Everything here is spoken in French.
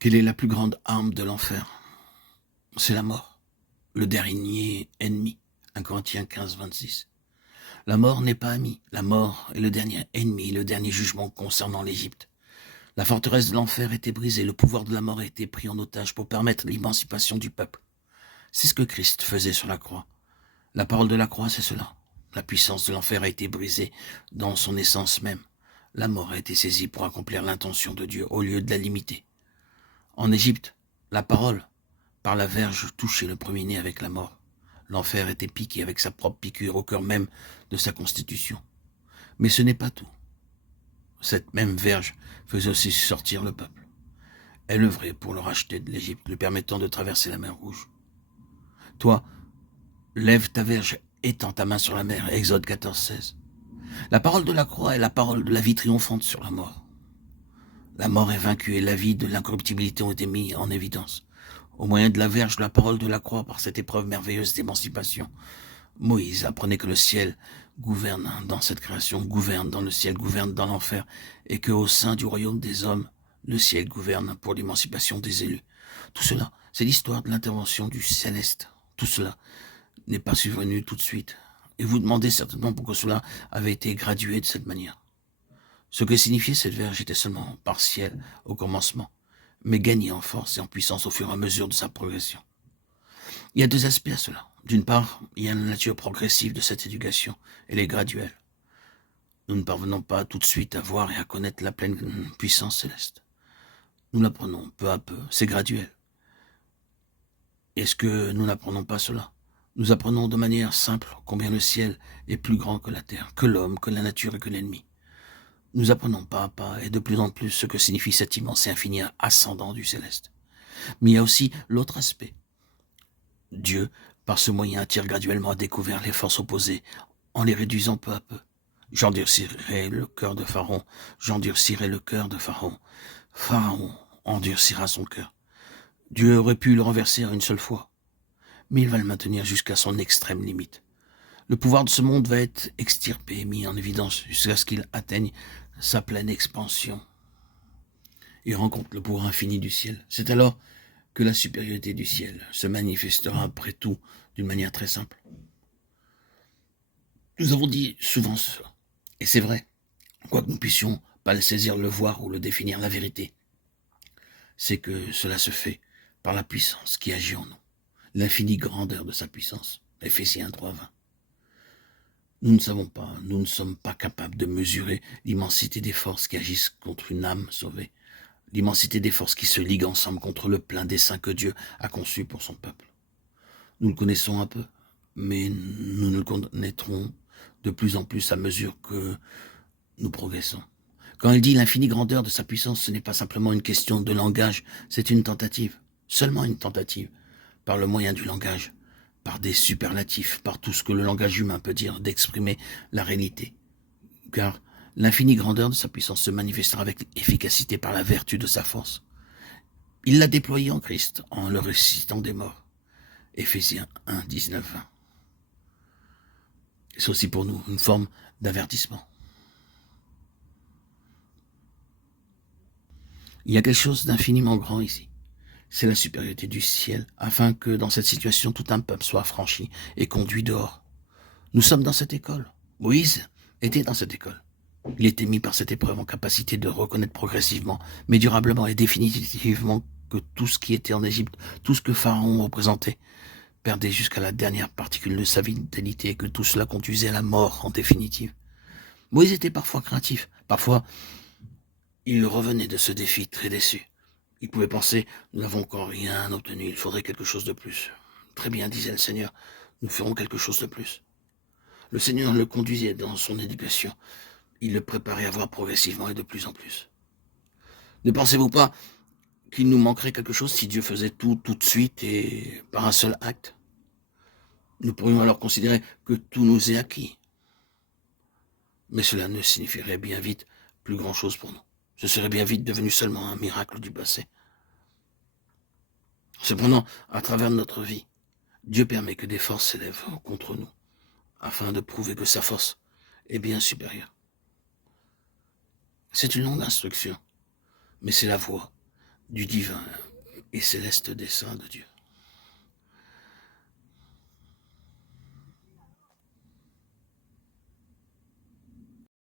Quelle est la plus grande arme de l'enfer? C'est la mort, le dernier ennemi. 1 Corinthiens 15, 26. La mort n'est pas amie. La mort est le dernier ennemi, le dernier jugement concernant l'Égypte. La forteresse de l'enfer était brisée, le pouvoir de la mort a été pris en otage pour permettre l'émancipation du peuple. C'est ce que Christ faisait sur la croix. La parole de la croix, c'est cela. La puissance de l'enfer a été brisée dans son essence même. La mort a été saisie pour accomplir l'intention de Dieu au lieu de la limiter. En Égypte, la parole, par la verge, touchait le premier-né avec la mort. L'enfer était piqué avec sa propre piqûre au cœur même de sa constitution. Mais ce n'est pas tout. Cette même verge faisait aussi sortir le peuple. Elle œuvrait pour le racheter de l'Égypte, lui permettant de traverser la mer Rouge. Toi, lève ta verge, étends ta main sur la mer. Exode 14, 16. La parole de la croix est la parole de la vie triomphante sur la mort. La mort est vaincue et la vie de l'incorruptibilité ont été mis en évidence. Au moyen de la verge de la parole de la croix, par cette épreuve merveilleuse d'émancipation, Moïse apprenait que le ciel gouverne dans cette création, gouverne dans le ciel, gouverne dans l'enfer, et que au sein du royaume des hommes, le ciel gouverne pour l'émancipation des élus. Tout cela, c'est l'histoire de l'intervention du céleste. Tout cela n'est pas survenu tout de suite. Et vous demandez certainement pourquoi cela avait été gradué de cette manière. Ce que signifiait cette verge était seulement partiel au commencement, mais gagné en force et en puissance au fur et à mesure de sa progression. Il y a deux aspects à cela. D'une part, il y a la nature progressive de cette éducation. Elle est graduelle. Nous ne parvenons pas tout de suite à voir et à connaître la pleine puissance céleste. Nous l'apprenons peu à peu, c'est graduel. Est-ce que nous n'apprenons pas cela? Nous apprenons de manière simple combien le ciel est plus grand que la terre, que l'homme, que la nature et que l'ennemi. Nous apprenons pas à pas et de plus en plus ce que signifie cet immense et infini ascendant du céleste. Mais il y a aussi l'autre aspect. Dieu, par ce moyen, attire graduellement à découvert les forces opposées, en les réduisant peu à peu. J'endurcirai le cœur de Pharaon, j'endurcirai le cœur de Pharaon. Pharaon endurcira son cœur. Dieu aurait pu le renverser en une seule fois, mais il va le maintenir jusqu'à son extrême limite. Le pouvoir de ce monde va être extirpé et mis en évidence jusqu'à ce qu'il atteigne sa pleine expansion et rencontre le pouvoir infini du ciel. C'est alors que la supériorité du ciel se manifestera après tout d'une manière très simple. Nous avons dit souvent cela, et c'est vrai, quoique nous puissions pas le saisir, le voir ou le définir, la vérité, c'est que cela se fait par la puissance qui agit en nous, l'infinie grandeur de sa puissance. Éphésiens 3, 20. Nous ne savons pas, nous ne sommes pas capables de mesurer l'immensité des forces qui agissent contre une âme sauvée, l'immensité des forces qui se liguent ensemble contre le plein dessein que Dieu a conçu pour son peuple. Nous le connaissons un peu, mais nous le connaîtrons de plus en plus à mesure que nous progressons. Quand il dit l'infinie grandeur de sa puissance, ce n'est pas simplement une question de langage, c'est une tentative, seulement une tentative, par le moyen du langage, par des superlatifs, par tout ce que le langage humain peut dire, d'exprimer la réalité. Car l'infinie grandeur de sa puissance se manifestera avec efficacité par la vertu de sa force. Il l'a déployée en Christ, en le ressuscitant des morts. Éphésiens 1, 19, 20. C'est aussi pour nous une forme d'avertissement. Il y a quelque chose d'infiniment grand ici. C'est la supériorité du ciel, afin que dans cette situation, tout un peuple soit affranchi et conduit dehors. Nous sommes dans cette école. Moïse était dans cette école. Il était mis par cette épreuve en capacité de reconnaître progressivement, mais durablement et définitivement que tout ce qui était en Égypte, tout ce que Pharaon représentait, perdait jusqu'à la dernière particule de sa vitalité et que tout cela conduisait à la mort en définitive. Moïse était parfois craintif, parfois il revenait de ce défi très déçu. Il pouvait penser, nous n'avons encore rien obtenu, il faudrait quelque chose de plus. Très bien, disait le Seigneur, nous ferons quelque chose de plus. Le Seigneur le conduisait dans son éducation. Il le préparait à voir progressivement et de plus en plus. Ne pensez-vous pas qu'il nous manquerait quelque chose si Dieu faisait tout de suite et par un seul acte? Nous pourrions alors considérer que tout nous est acquis. Mais cela ne signifierait bien vite plus grand-chose pour nous. Ce serait bien vite devenu seulement un miracle du passé. Cependant, à travers notre vie, Dieu permet que des forces s'élèvent contre nous, afin de prouver que sa force est bien supérieure. C'est une longue instruction, mais c'est la voie du divin et céleste dessein de Dieu.